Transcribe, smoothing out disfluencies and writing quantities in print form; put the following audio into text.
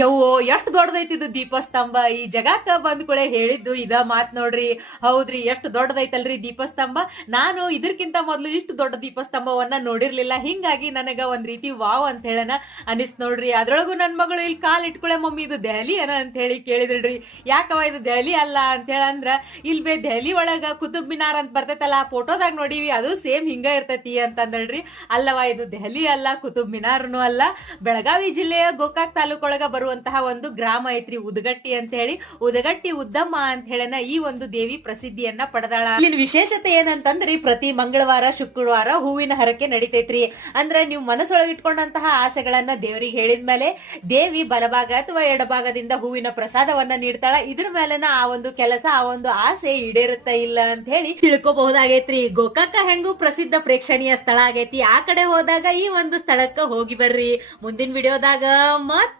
ಯವ್ವೋ ಎಷ್ಟ್ ದೊಡ್ಡದೈತಿ ಇದು ದೀಪಸ್ತಂಭ. ಈ ಜಗಕ್ಕ ಬಂದ್ ಕೂಳೆ ಹೇಳಿದ್ದು ಇದ ಮಾತ್ ನೋಡ್ರಿ. ಹೌದ್ರಿ, ಎಷ್ಟು ದೊಡ್ಡದೈತಲ್ರಿ ದೀಪಸ್ತಂಭ. ನಾನು ಇದಕ್ಕಿಂತ ಮೊದ್ಲು ಇಷ್ಟು ದೊಡ್ಡ ದೀಪಸ್ತಂಭವನ್ನ ನೋಡಿರ್ಲಿಲ್ಲ. ಹಿಂಗಾಗಿ ನನಗ ಒಂದ್ ರೀತಿ ವಾವ್ ಅಂತ ಹೇಳನ ಅನಿಸ್ ನೋಡ್ರಿ. ಅದ್ರೊಳಗು ನನ್ ಮಗಳು ಇಲ್ಲಿ ಕಾಲ್ ಇಟ್ಕೊಳೆ, ಮಮ್ಮಿ ಇದು ದೆಹಲಿ ಏನ ಅಂತ ಹೇಳಿ ಕೇಳಿದ್ರಿ. ಯಾಕವ ಇದು ದೆಹಲಿ ಅಲ್ಲ ಅಂತ ಹೇಳಂದ್ರ, ಇಲ್ ಬೇ ದೆಹಲಿ ಒಳಗ ಕುತುಬ್ ಮಿನಾರ್ ಅಂತ ಬರ್ತೈತಲ್ಲ, ಆ ಫೋಟೋದಾಗ ನೋಡಿವಿ, ಅದು ಸೇಮ್ ಹಿಂಗ ಇರ್ತೈತಿ ಅಂತಂದಳ್ರಿ. ಅಲ್ಲವ, ಇದು ದೆಹಲಿ ಅಲ್ಲ, ಕುತುಬ್ ಮಿನಾರ್ನು ಅಲ್ಲ. ಬೆಳಗಾವಿ ಜಿಲ್ಲೆಯ ಗೋಕಾಕ್ ತಾಲೂಕೊಳಗ ಬರುವಂತಹ ಒಂದು ಗ್ರಾಮ ಐತ್ರಿ ಉದಗಟ್ಟಿ ಅಂತ ಹೇಳಿ. ಉದಗಟ್ಟಿ ಉದ್ದಮ್ಮ ಅಂತ ಹೇಳನ ಈ ಒಂದು ದೇವಿ ಪ್ರಸಿದ್ಧಿಯನ್ನ ಪಡೆದಾಳ. ಇಲ್ಲಿನ ವಿಶೇಷತೆ ಏನಂತಂದ್ರಿ, ಪ್ರತಿ ಮಂಗಳವಾರ ಶುಕ್ರವಾರ ಹೂವಿನ ಹರಕೆ ನಡಿತೈತ್ರಿ. ಅಂದ್ರೆ ನೀವು ಮನಸ್ಸೊಳಗೆ ಇಟ್ಕೊಂಡಂತಹ ಆಸೆಗಳನ್ನ ದೇವರಿಗೆ ಹೇಳಿದ್ಮೇಲೆ ದೇವಿ ಬಲಭಾಗ ಅಥವಾ ಎಡಭಾಗದಿಂದ ಹೂವಿನ ಪ್ರಸಾದವನ್ನ ನೀಡ್ತಾಳ. ಇದ್ರ ಮೇಲೆನ ಆ ಒಂದು ಕೆಲಸ, ಆ ಒಂದು ಆಸೆ ಈಡೇರುತ್ತ ಇಲ್ಲ ಅಂತ ಹೇಳಿ ತಿಳ್ಕೊಬಹುದಾಗೈತ್ರಿ. ಗೋಕಾಕ ಹೆಂಗು ಪ್ರಸಿದ್ಧ ಪ್ರೇಕ್ಷಣೀಯ ಸ್ಥಳ ಆಗೈತಿ. ಆ ಕಡೆ ಹೋದಾಗ ಈ ಒಂದು ಸ್ಥಳಕ್ಕ ಹೋಗಿ ಬರ್ರಿ. ಮುಂದಿನ ವಿಡಿಯೋದಾಗ ಮತ್ತ